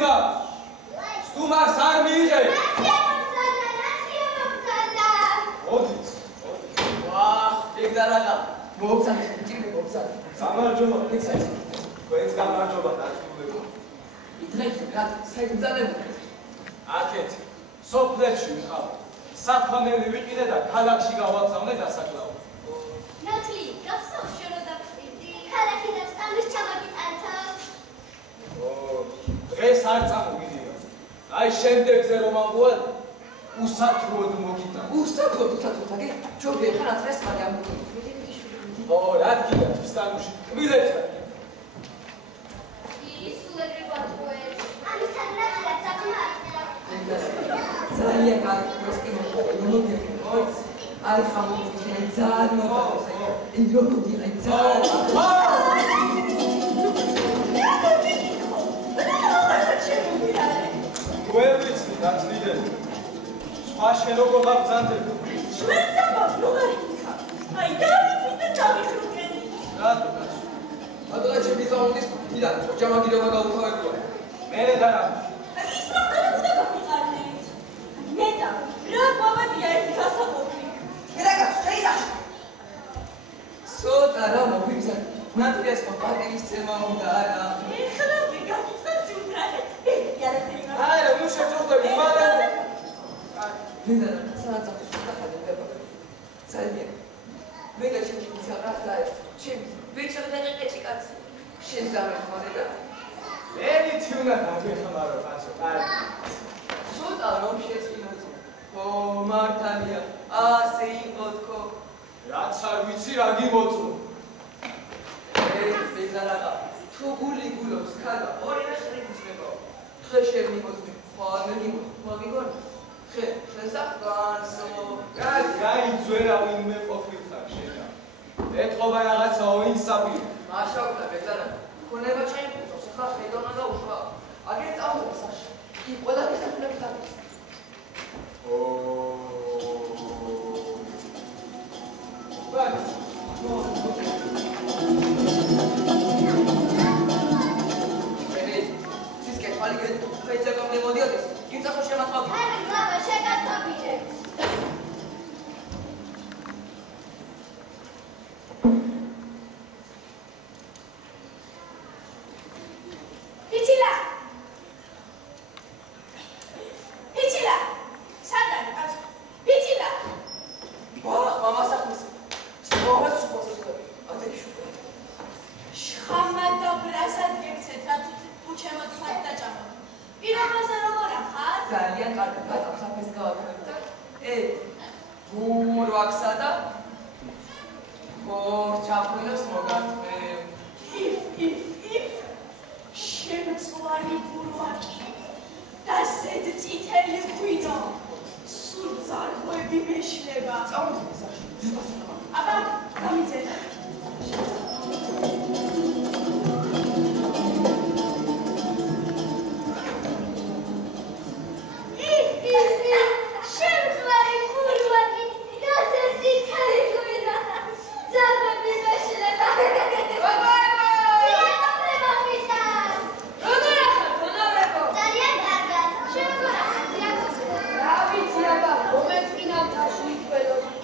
იბა სტუმარს არ მიიღე ოდით ვაჰ ეგდარაღა მოგცანე ჭირე მოგცანე გამარჯობა თქვენს გამარჯობა დაწვილებო ითხრებს რა საერთოდ აქეთ სოფლებში ვიყავ საფამელი ვიყიდე და ქალაქში გავაგზავნე დასაკლაო ნათლი გახსოვს შენოდა ქალაქი და სტამბის ჩამოგიტანთოს დღეს არ წამოვიდია აი შემდეგზე რომ ამბობ უსათროდ მოგიტან უსათროდ აგი ჯობია ხარ ათრეს ხარი ამბობ რა გიგა სტამბში კბილებს ისულები ვატყუეთ ამისთან ნათლად საკმარია ძალიან კარგი პროსტი მომდია ოც აი ხამოძი ძალიან მომდია ინდროდი აი ძალიან ვერ ვიცი დაწვიდე სხვა შენ როგორ გაგზავნებ ჩვენ საბავს როგორ იქა აი დავიფრინე დავიხრუგენ რატო კაცო ადრე ჩემიზაუნის იდან ოჯამაგირება გაუთავებია მე და რა ის რა უნდა გავიყარნეთ ნეტა რა გვაბადია ერთი გასაყოფი მერაგაც შეიძლება სოტა რა მოგვიცა ნათლიას პატევის ცემა უნდა არა ეხლა ვიგაკითხებს უბრალოდ არა ნუ შეწუხდები მაგრამ ვინდა სანაცვლოდ დახადება ძალიან მე და ჩემი ცხრა და ჩემი ვეჭერ დაყეჭი კაცი შენ ზამეხმარება ელითი უნდა დაგეხმარო კაცო კარგი სოტა რომ შეცინოთ ო მართალია ასე იყო თქო რაც არ ვიცი რა გიმოწო ვინდა თუ გული გულობს ხადა ორი ნახევარი ძნება ხე შემიმოწმე ხვალ მოგიგონი ხე შესაკვანსო გაი ძვერა ვინმე ყოფილხარ შენა ეთყობა რაღაცაო ინსაბი მაშავდა ბეძანა ქონება ჩემს ხა ხედონა და უშვა აგერ წავიდა საში კი ყველაფერს აფლები თავის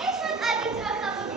ეს რა კარგი ცხახამო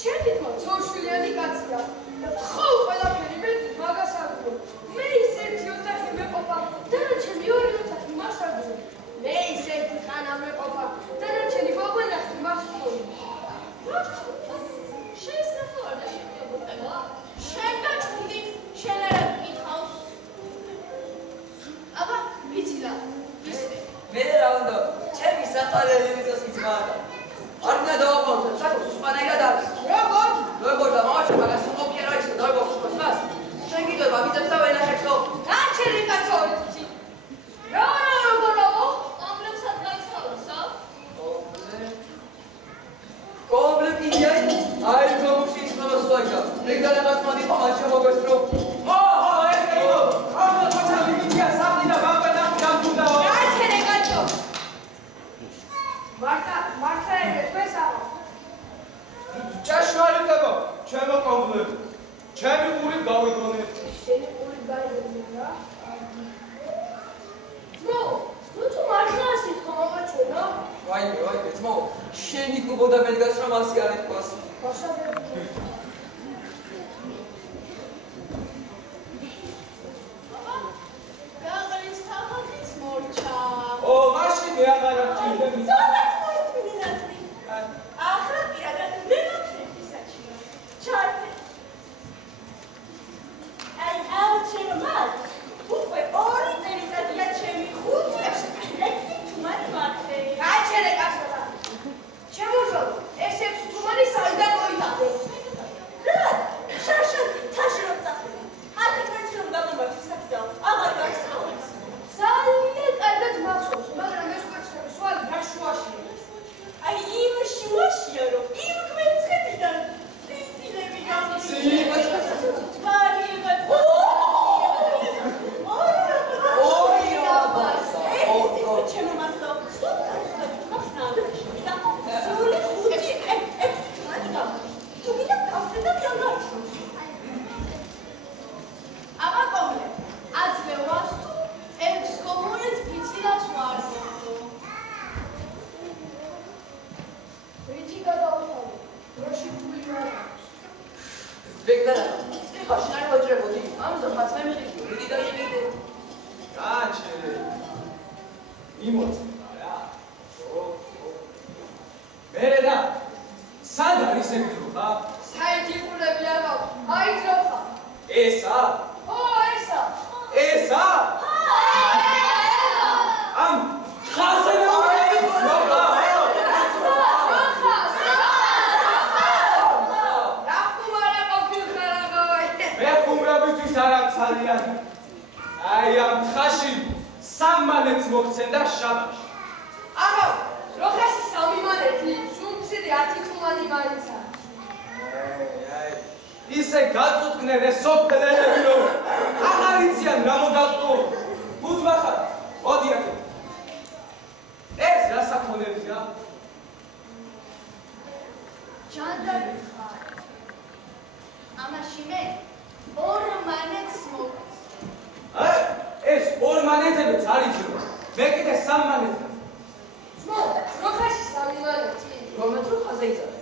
ჩემ თვითონ ძორშვილიანი კაცია. ხომ ყველაფერი მე მაგას აღვო. მე ის ერთი ოთახი მეყოფა, დანარჩენი ორი ოთახი მას აღვო. მე ის ერთი ხანა მეყოფა, დანარჩენი ბაბანახი მას აღვო. შეისწავლე და შემიგვიყვება. შენ გაჩვიდით, შენ არა გკითხავს. აბა, ვიცილა, ისე. მე რა უნდა, ჩემი საყარელი მიწას იცმადა. არ უნდა დავაბავდო, საკუთს უსმანაირად არის. როგორ და მამაჩემ მაგას უყოფია რა ისე დაიბავ სულას. შენ გიდოება მიწებს და ვენახებსო. გაჩერე კაცო. რა გონავო? კომპლექსად გაიცხოვსო? კომპლექსია. აი ჯობში ისმოს ვაჟა. რეგდანაც მოდი ხომაჩა მოგესწრო. ოჰო, ეს იყო. ახლა ხოჭალი მიწია საფლი და ბაბა დამტუნდა. გაჩერე კაცო. მართა ეს აღო. ჭაშმარიტებო, ჩემო კომპლექტი. ჩემი ყური გავიგონე. შენი ყური გაიგონე რა? ძმო, თუ მართა ასეთ ხომაჩვენო? ვაიმე, ძმო, შენი გუბოდა მეგას რომ ასე არ ეთქვას. გაყრის თავახით მორჩა. ო, მაშინ მე აღარ ვჭირდები. ახლა პირადად მე მაქვს ისაჩიო. ჩართე. აი, ჩემო მას. უკვე 2 წელიწადია ჩემი 5 ლექსი თუმანი მაქვს. გაჩერე კაცო. ჩემო ძმო, ეს 6 თუმანი საიდან მოიტანე? რა? შაშოთი თაში რომ წახდე. 10 წელს რომ გამომართ ისაკზავ. აღარ გასწავლეს. ძალიან კარგად მახსოვს, მაგრამ ეს კვერცხების სვალი რა შუაშია? აი იმ შუაშია რომ იმ კვერცხებიდან წინწილები გამიჩნდა. მარიება. ორი აბაზა. ჩემო მასო. სული ხუთი ექს მანი გავა. თუ გინდა გავხდე და გავარჩო. აბა კომლე, აძვე ვასტუ, ექს კომუნიც ვიცილას ვარდო. რითი გადავხვალე? როში გული არა? ვეგდარა, წიხა შენ არ ვაჭრებოდი, ამზოხაც მე მიყიდე, რიგი გაიყიდე. გაჩერე. იმოწმა რა. მერე და სად არის ეს გზა? საითი ყურები აღავ, აიძროხა. ესა? ო, ესა. ესა? ამ ხაზე მეუბნები გოგა. რა ხუმარა ყოფილხარ აღავ. მე ხუმრებისთვის არ აქვს ძალიან. აი ამ ხაში სამმანეთს მოგცენ და შაბაში. აღავ, როხაში 3 მანეთი, შუმციდე 10 თუმანი მარიცა. აი, ისე გაწუდგნენ ეს სოფლელები რომ აღარ იციან რა მოგავტო. ბუძმახარ, მოდი აქ. ეს რა საქონელია? ჯანდარი ხარ. ამაში მე 2 მანეთს მოგწ. ეს 2 მანეთებიც არ იცნობ. მე კიდე 3 მანეთს. ძმო, როხაში 3 მანეთი. რომეთრო ხაზე იცადე.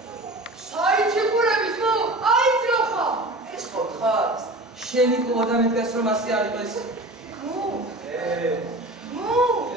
საითი ყურები ძმო, აიძროხა. ეს ხო ხარ? შენი ყოვა და მეგას რომ ასე არ იყოს. ნუ, ე, ნუ.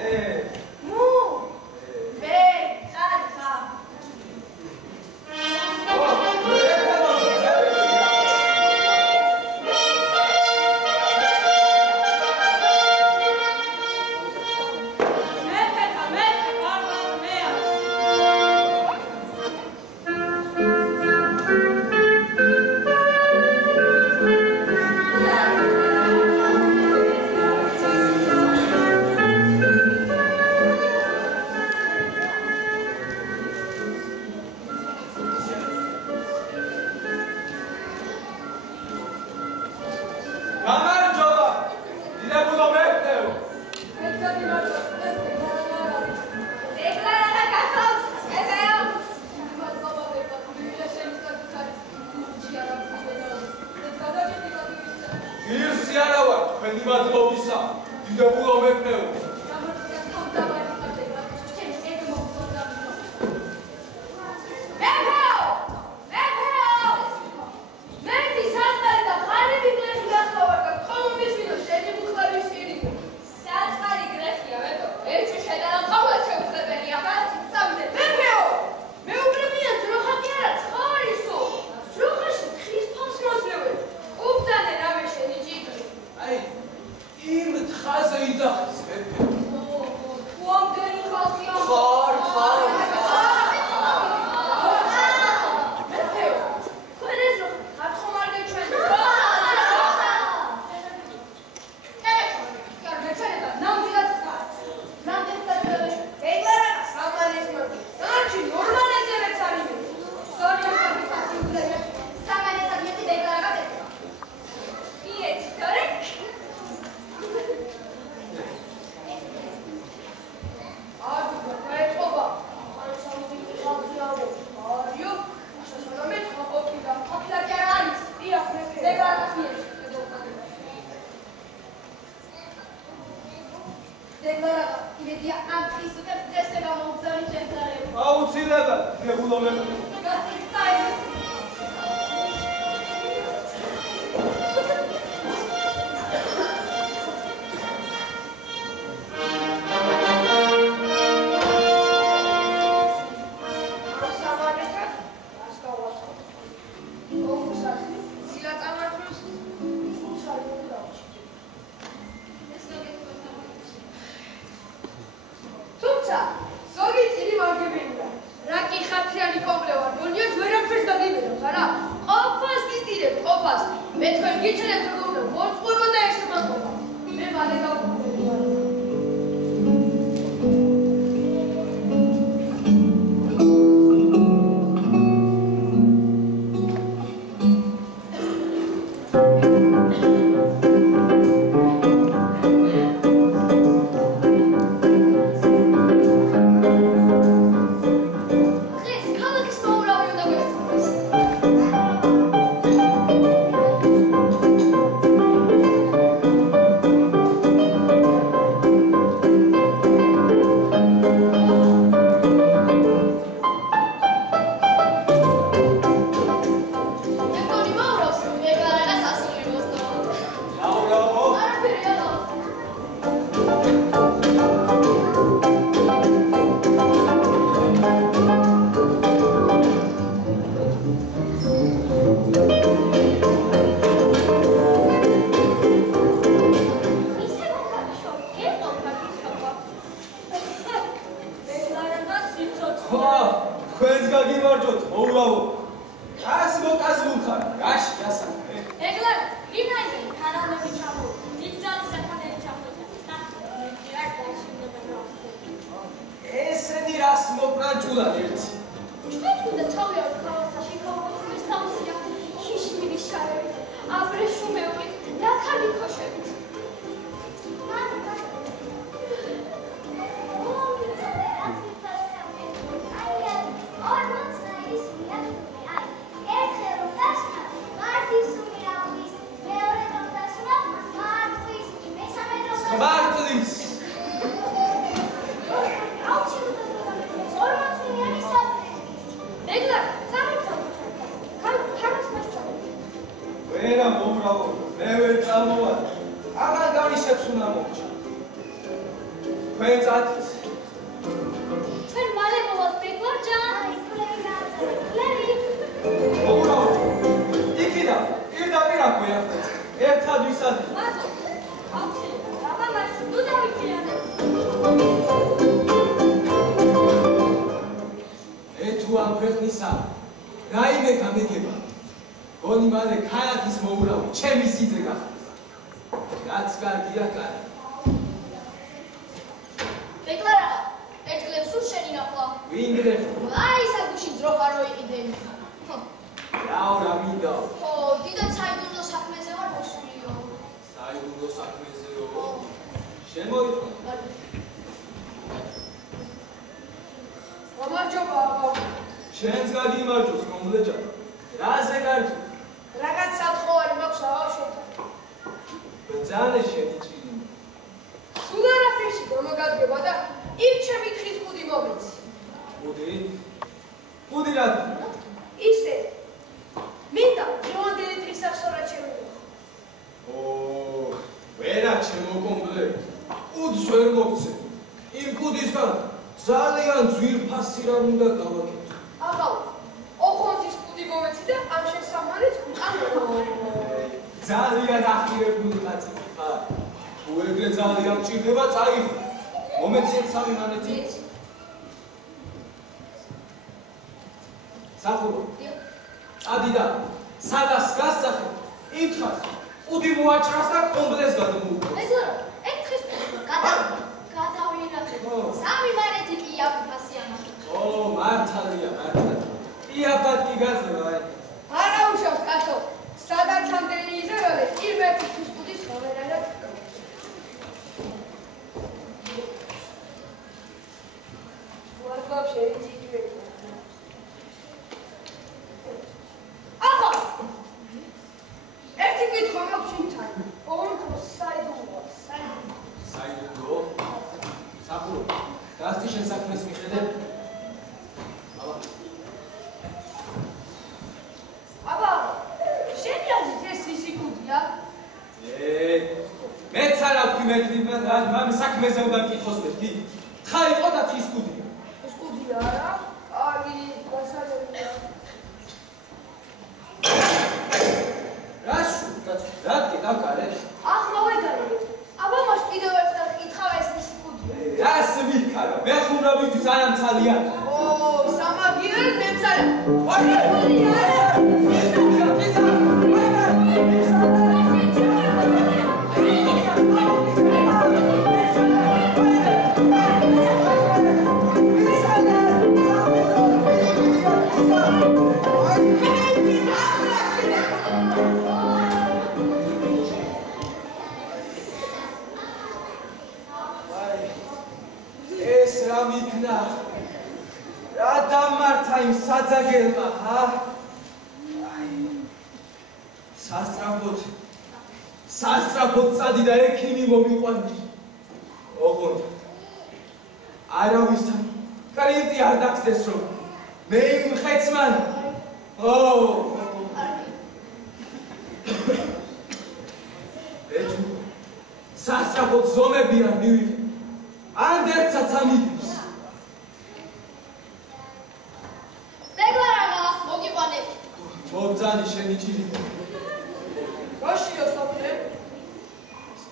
ხილება მეგულობები. კითხოს მეთქი? თხა იყო და ის კუდია. ეს კუდია არა? აი, გასაგებია. რაშ? რა გეკარეთ? ახლა ვეგარებ. აბა მას კიდევ ერთხელ კითხავ ეს ის კუდია. რას ვიქარო? მე ხუმრობისთვის არამ ცალიან. ო, სამაგიერად მემზარე. აი, კუდია არა. საძაგელმა, ჰა? სასწრაფოდ წადი და ექიმი მომიყვანდი. ოღონდ არავის კრიტი არ დაგსდეს რომ მე იმ ხეცმან ეჭვ სასწრაფოდ ზომები არ მივიღე. ანდერცაც ამიგებს. მოგძანი შენი ჭირი. რაშია საფრე?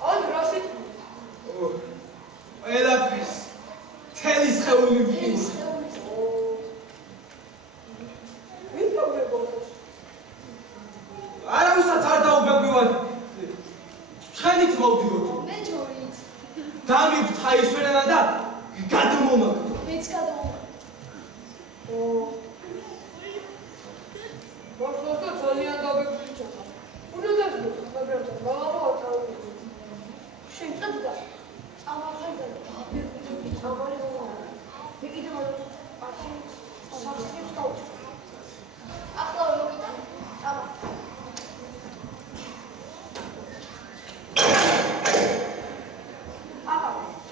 ან რასით? ყველაფერს თელის ხეული ვკინა. ვინ პრობლემაა? არავისაც არ დაუბეგვივარ. ცხენით მოვდიოთ. მე ჯორით. დამიფრთხა ისვენა და გადმომაგდო. მეც გადმომაგდო. მოხდა ძალიან დაბეჭდა. უნდა დაგდო, მაგრამ გავავარდა. შემწდა. წამახედა. წამალევა. მეკიდე მაგრამ ახლა სასწრებს გავუწევ. ახლა მოვიდა. წამა. აბა,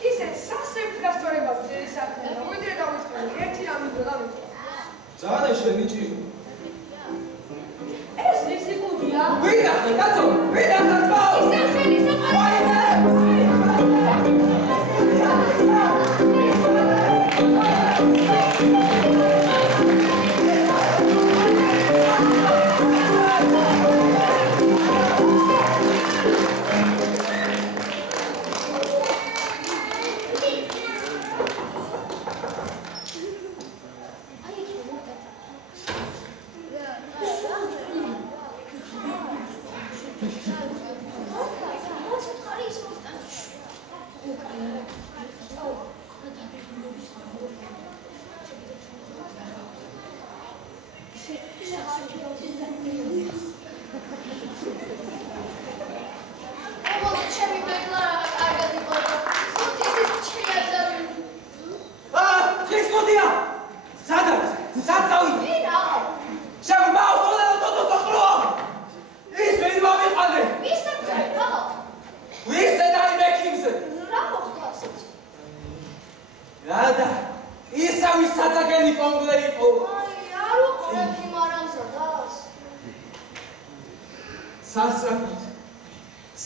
ისე სასწრებს გასწორებას ძირისაკენ. მოიდე და ვიტყვი, ერთი რამე დავიწყო. ძაანე შენი ჭირი. ეს ისი კუდია? ვინ ახლა კაცო? ვინ ახლა თვალ? ისე ხელი საყარია.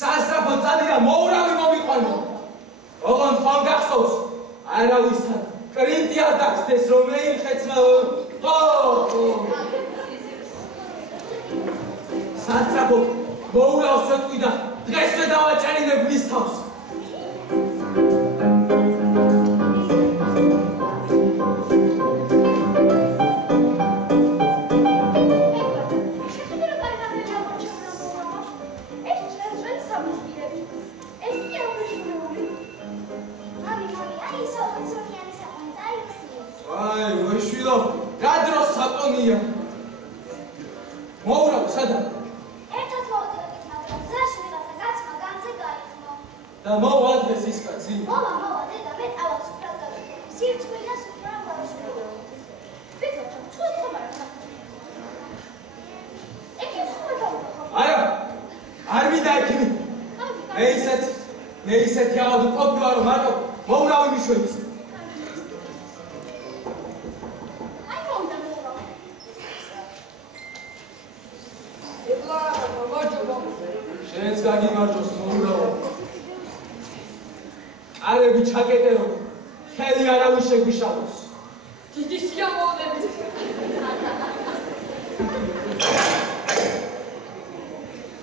სასწრაფოდ წადი და მოურავი მომიყვანო. ოღონდ ხომ გახსოვს? არავისთან კრინტი არ დაგსდეს რომ მე იმ ხეცმა სასწრაფოდ მოურავს ვეთქვი და დღესვე დავაჭერინებ მის თავს. რა დროს საპონია? მოურავ, სადაა? ერთად მოვიდეთ, მაგრამ ზაში ვიღაცა კაცმა განძე გაიხმო. და მოვა დღეს ის კაცი? მოვა, დედა, მე წავალ სუფრად გავიქცე. სირცხვი და სუფრა გავიშვილო. ვიქოთ, თქვენ ხომ არ ხართ? ექიმს ხომ დავუხო? არა, არ მინდა ექიმი. მე ისეთი ავად ყოფილა რომ მარტო მოურავი მიშვების. შენც გაგიმარჯოს მოურავო. არ წყარები ჩაკეტერო, ხელი არავის შეგვიშალოს. დიდი სიამოვნებით.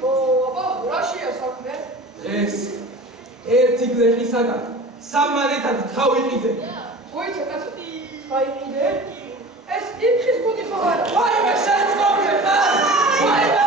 აბა, რაშია საქმე? დღეს ერთი გლეხისაგან სამმანეთად თავიყიდე. მოიცა კაცო, გაიყიდე? ეს იქის ხუთი ხო არა? ვაიმე შეცნობლე, ვაიმე!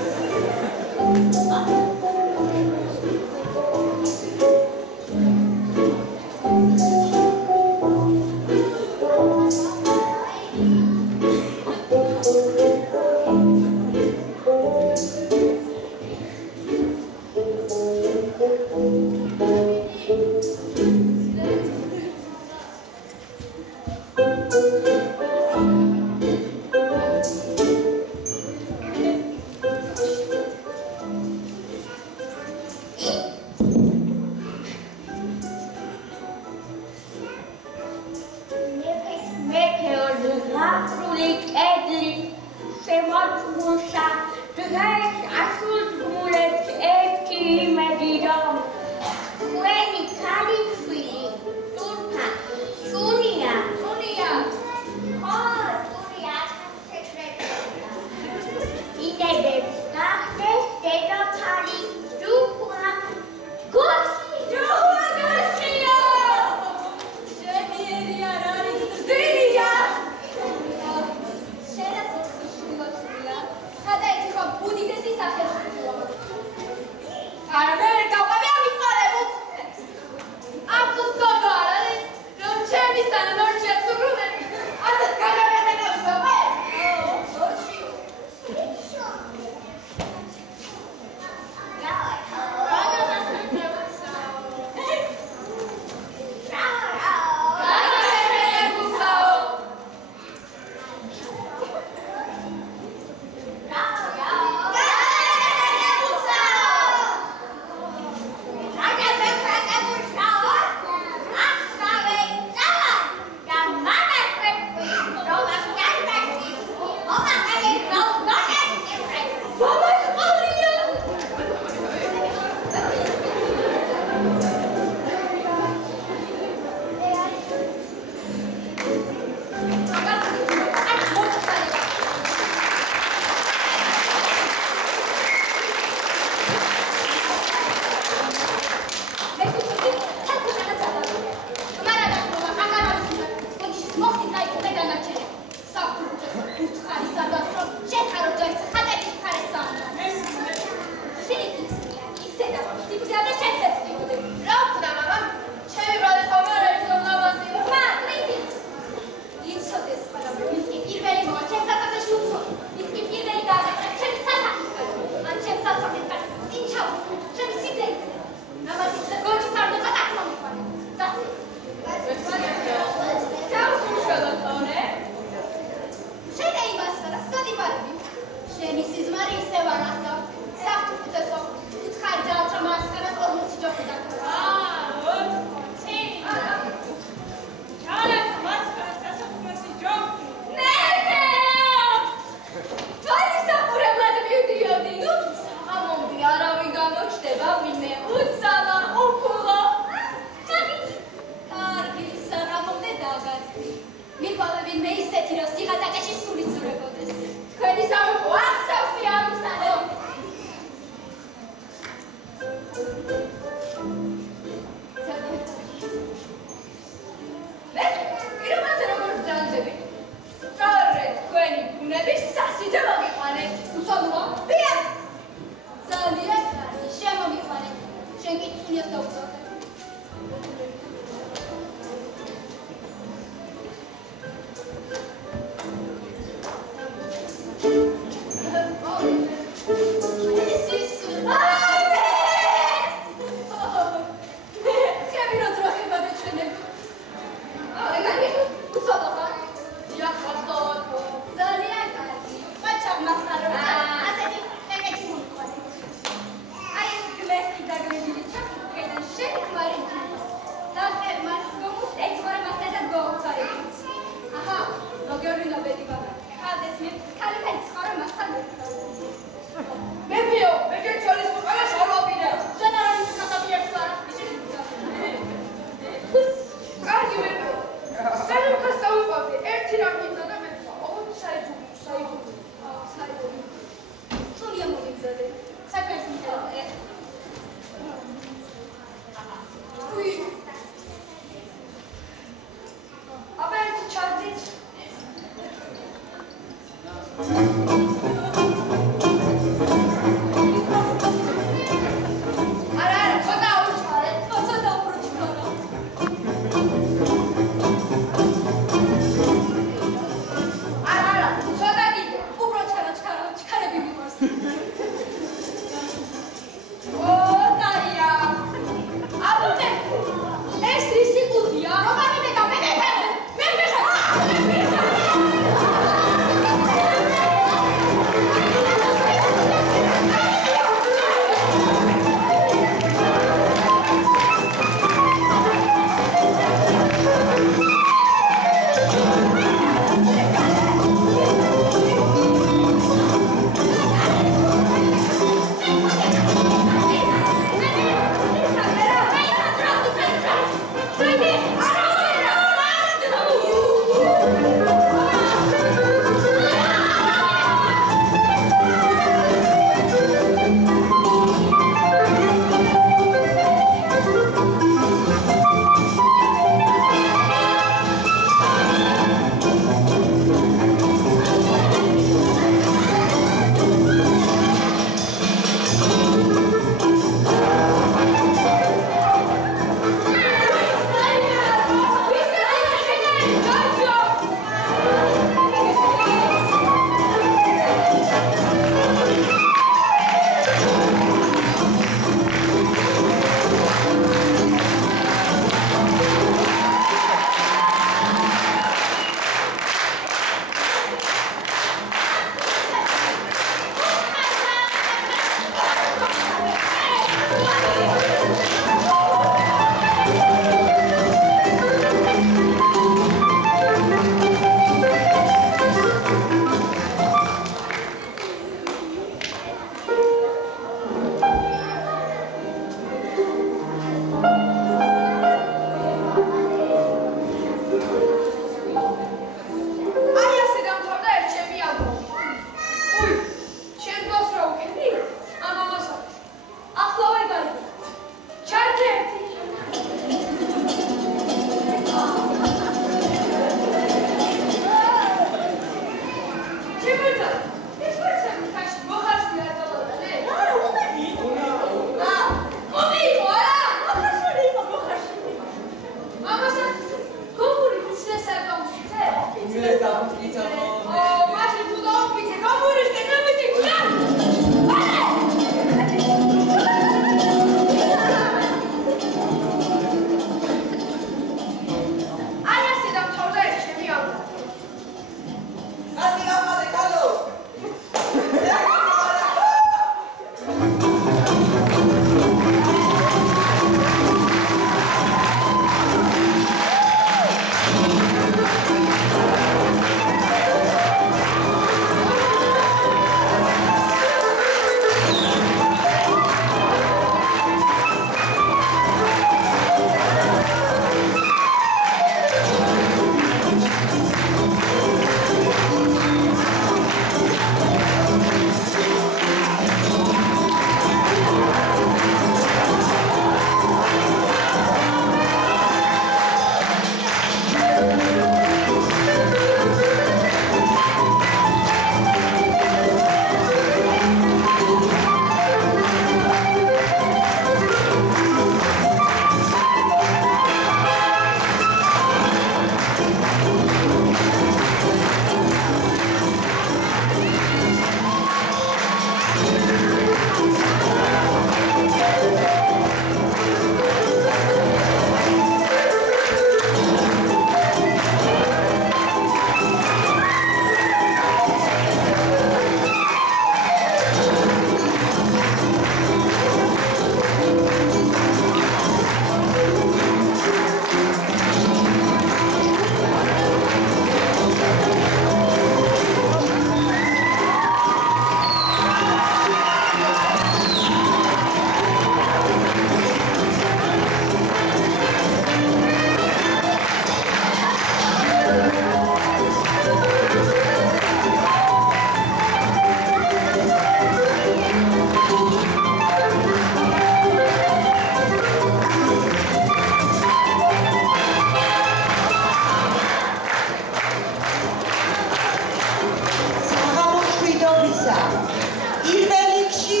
გამარჯვებისა იხელიქში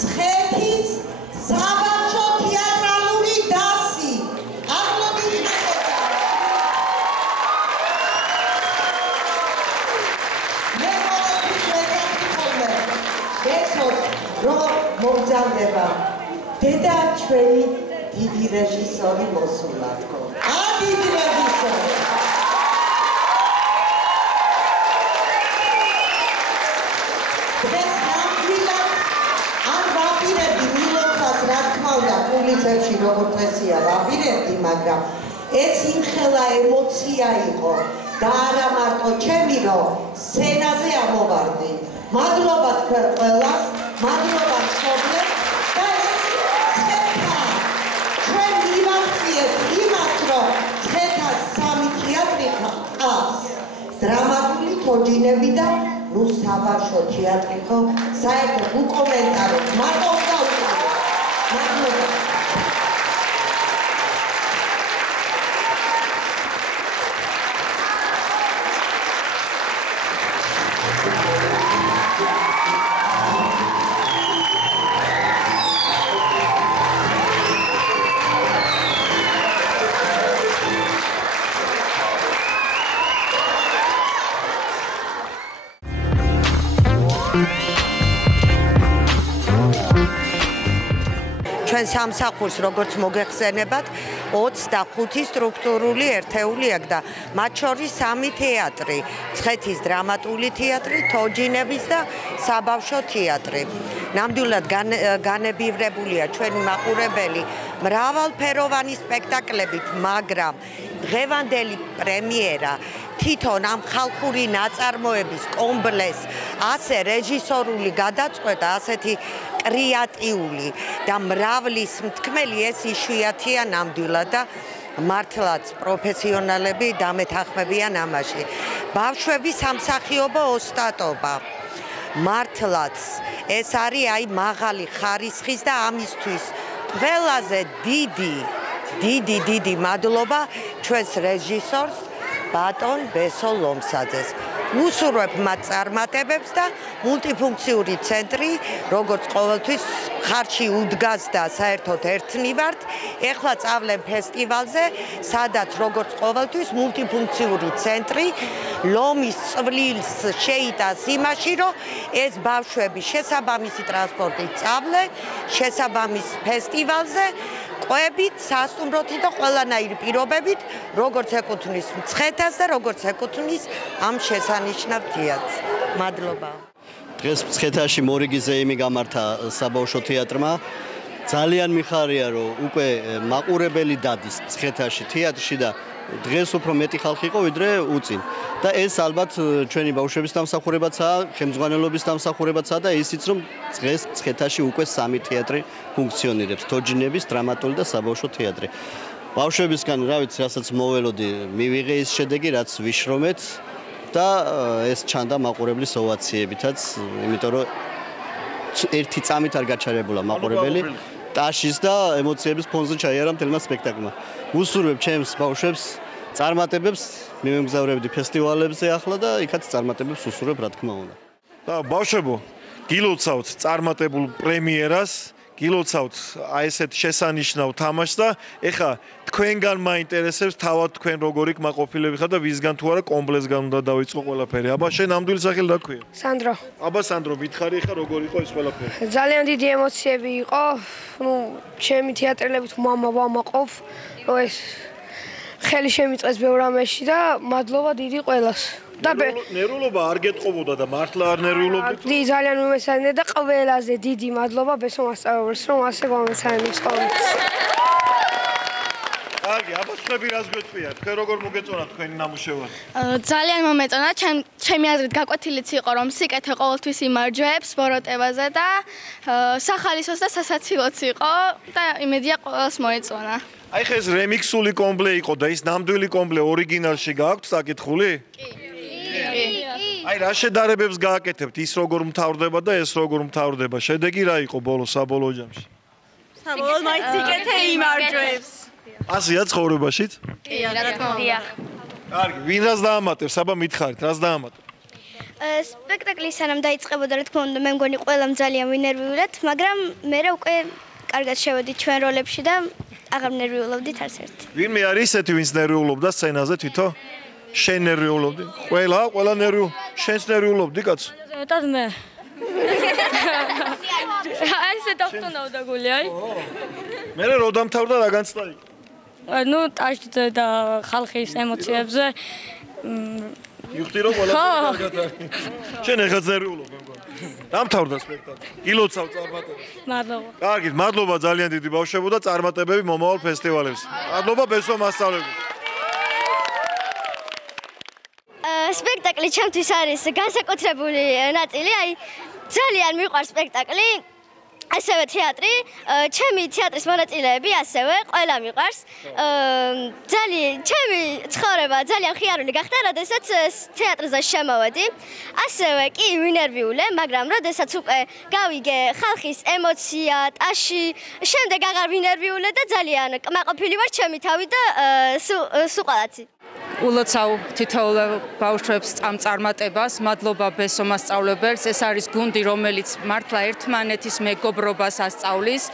სხეთის საბავშვო თეატრალური დასი აპლოდისმენტებთან მე ყოველთვის ვეკითხულე ესოს რომ მომძალდება დედა ჩვენი დიდი რეჟისორი მოსულა თქო დიდი რეჟისორი პუბლიცებში როგორც წესია ვაპირებდი, მაგრამ ეს იმხელა ემოცია იყო და არა მარტო ჩემი, რომ სცენაზე ამოვარდი. მადლობა თქვენ ყველას, მადლობა მშობლებს და ეს ცხედა. ჩვენ მივახციეთ იმას, რომ ცხედას 3 თეატრი ჰყავს. დრამატული თოჯინები და საბავშვო თეატრი ხო საერთოდ უკომენტარებ. მარტო ჩვენ სამსახურს როგორც მოგეხსენებათ 25 სტრუქტურული ერთეული აქვს და მათ შორის 3 თეატრი, ცხეთის დრამატული თეატრი, თოჯინების და საბავშვო თეატრი. ნამდვილად განებივრებულია ჩვენი მაყურებელი მრავალფეროვანი სპექტაკლებით, მაგრამ დღევანდელი პრემიერა თვითონ ამ ხალხური ნაწარმოების კომპლექს ასე რეჟისორული გადაწყვეტა, ასეთი კრეატიული და მრავლის მთქმელი ეს იშვიათია ნამდვილად და მართლაც პროფესიონალები დამეთანხმებიან ამაში. ბავშვების სამსახიობო ოსტატობა მართლაც ეს არის აი მაღალი ხარისხის და ამისთვის ყველაზე დიდი მადლობა ჩვენს რეჟისორს ბატონ ბესო ლომსაძეს. უსურვებ მათ წარმატებებს და მულტიფუნქციური ცენტრი, როგორც ყოველთვის ხარში უდგას და საერთოდ ერთნი ვართ. ეხლა წავლენ ფესტივალზე, სადაც როგორც ყოველთვის მულტიფუნქციური ცენტრი ლომის წვლილს შეიტანს იმაში, რომ ეს ბავშვები შესაბამისი ტრანსპორტით წავლენ, შესაბამის ფესტივალზე ყვებით, სასტუმროთი და ყველანაირი პირობებით, როგორც ეკუთვნის მცხეთას და როგორც ეკუთვნის ამ შესანიშნავ თეატრს. მადლობა. დღეს მცხეთაში მორიგიზე იმი გამართა საბავშვო თეატრმა. ძალიან მიხარია, რომ უკვე მაყურებელი დადის მცხეთაში თეატრში და დღეს უფრო მეტი ხალხი იყო ვიდრე უწინ. და ეს ალბათ ჩვენი ბავშვების დამსახურებაცაა, ხელმძღვანელობის დამსახურებაცაა და ისიც რომ დღეს მცხეთაში უკვე 3 თეატრი ფუნქციონირებს, თოჯინების, დრამატული და საბავშვო თეატრი. ბავშვებისგან, რა ვიცი, რასაც მოველოდი, მივიღე ის შედეგი, რაც ვიშრომეთ და ეს ჩანდა მაყურებლის ოვაციებითაც, იმიტომ რომ ერთი წამით არ გაჩარებულა მაყურებელი. ტაშის და ემოციების ფონზე ჩაიარა მთელმა სპექტაკლმა. უსურვებ ჩემს ბავშვებს წარმატებებს, მიმგზავრებდი ფესტივალებზე ახლა და იქაც წარმატებებს უსურვებ, რა თქმა უნდა. და ბავშვებო, გილოცავთ წარმატებულ პრემიერას, გილოცავთ აი ესეთ შესანიშნავ თამაშს და ეხა თქვენგან მაინტერესებს თავად თქვენ როგორი კმაყოფილები ხართ და ვისგან თუ არა კომპლექსგან უნდა დავიწყო ყველაფერი. აბა შენ ნამდვილი სახელი რა ქვია? სანდრო. აბა სანდრო, მითხარი ეხა როგორი იყო ეს ყველაფერი? ძალიან დიდი ემოციები იყო. ჩემი თეატრელებით მამა ვამაყობ, რომ ეს ხელი შემიწყეს ბევრ ამაში და მადლობა დიდი ყველას. ნერვულობა არ გეტყობოდა და მართლა არ ნერვიულობდით? ძალიან უმეცადინე და ყველაზე დიდი მადლობა ბესო მასწავლებელს, რომ ასე გამეცადინე სწავლებს. კარგი, აბა ხები რას გვეტყვია? თქვენ როგორ მოგეწონა თქვენი ნამუშევარი? ძალიან მომეწონა, ჩემი აზრით გაკვეთილიც იყო, რომ სიკეთე ყოველთვის იმარჯვებს ბოროტებაზე და სახალისოს და სასაცილოც იყო და იმედია ყველას მოეწონა. აი ხე ეს რემიქსული კომპლე იყო და ის ნამდვილი კომპლე ორიგინალში გააქვთ საკითხული? კი. აი რა შედარებებს გააკეთებთ ის როგორ მთავრდება და ეს როგორ მთავრდება? შედეგი რა იყო ბოლოს საბოლოო ჯამში? საბოლოოდ მაინც სიკეთე იმარჯვებს. ასია ცხოვრებაშიც? კი, რა თქმა უნდა. კარგი, ვინ რას დაამატებს? აბა მითხარით, რას დაამატებ? სპექტაკლი სანამ დაიწყებოდა, რა თქმა უნდა, მე მგონი ყველამ ძალიან ვინერვიულად, მაგრამ მე უკვე კარგად შევედი ჩვენ როლებში და აღარ ნერვიულობდით არც ერთი. ვინმე არის ესეთი, ვინც ნერვიულობდა სცენაზე თვითონ? შენ ნერვიულობდი? ყველა ნერვიულ. შენს ნერვიულობდი, კაცო? მეტად მე. აი ესე დავტონავდა გული, აი. მე რო დამთავრდა რა განცდა იყო? ნუ ტაშზე და ხალხის ემოციებზე იხდი რომ ყველა კარგად არის. შენ ეხაც ნერვიულობ მე მგონი. დამთავრდა სპექტაკლი. გილოცავ წარმატებას. მადლობა. კარგით, მადლობა ძალიან დიდი ბავშვებო და წარმატებები მომავალ ფესტივალებს. მადლობა ბესო მასწავლებლებს. სპექტაკლი ჩემთვის არის განსაკუთრებული ნაწილი, აი ძალიან მიყვარს სპექტაკლი. ასევე თეატრი, ჩემი თეატრის მონაწილეები ასევე ყველა მიყვარს. ჩემი ცხოვრება ძალიან ხიარული გახდა, როდესაც თეატრზე შემოვედი. ასევე კი ვინერვიულე, მაგრამ როდესაც უკვე გავიგე ხალხის ემოცია, ტაში, შემდეგ აღარ ვინერვიულე და ძალიან კმაყოფილი ვარ ჩემი თავი და სულ ყველაცი. ულოცავ თითოეულ ბავშვებს წარმატებას, მადლობა ბესო მასწავლებელს. ეს არის გუნდი, რომელიც მართლა ერთმანეთის მეგობრობას ასწავლის,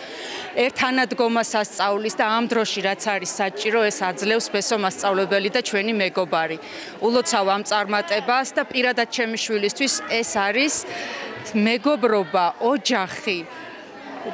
ერთანადგომას ასწავლის და ამ დროში რაც არის საჭირო, ეს აძლევს ბესო მასწავლებელი და ჩვენი მეგობარი. ულოცავ ამ წარმატებას და პირადად ჩემი შვილისთვის ეს არის მეგობრობა, ოჯახი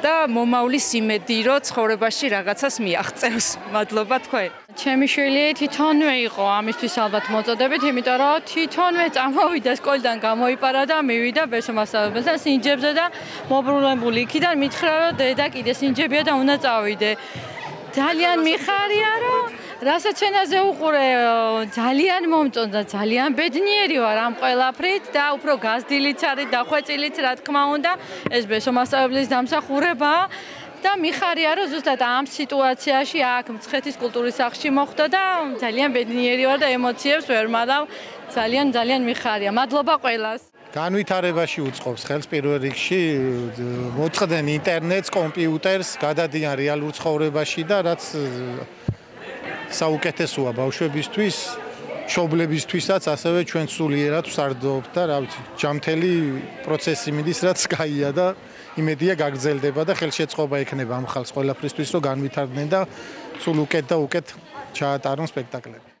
და მომავლის იმედი, რომ ცხოვრებაში რაღაცას მიაღწევს. მადლობა თქვენ. ჩემი შვილი თვითონვე იყო ამისთვის ალბათ მოწოდებით, იმიტომ რომ თვითონვე წამოვიდა სკოლიდან, გამოიპარა და მივიდა ბესო მასწავლებელთან სინჯებზე და მობრუნებული იქიდან მითხრა, რომ დედა კიდე სინჯებია და უნდა წავიდე. ძალიან მიხარია, რომ რასაც ენაზე უყურე, ძალიან მომწონდა, ძალიან ბედნიერი ვარ ამ ყველაფრით და უფრო გაზრდილიც არის და ხვეწილიც, რა თქმა უნდა, ეს ბესო მასწავლებლის დამსახურებაა. და მიხარია რომ ზუსტად ამ სიტუაციაში აქ მცხეთის კულტურის სახლში მოხვდა და ძალიან ბედნიერი ვარ და ემოციებს ვერ მადავ. ძალიან მიხარია. მადლობა ყველას. განვითარებაში უწყობს ხელს პირველ რიგში, მოწყდნენ ინტერნეტს, კომპიუტერს, გადადიან რეალურ ცხოვრებაში და რაც საუკეთესოა ბავშვებისთვის, მშობლებისთვისაც, ასევე ჩვენ სულიერად ვსარდობთ და რა ვიცი, ჯამთელი პროცესი მიდის, რაც კაია და იმედია გაგრძელდება და ხელშეწყობა ექნება ამ ხალხს ყველაფრისთვის, რომ განვითარდნენ და სულ უკეთ და უკეთ ჩაატარონ სპექტაკლები.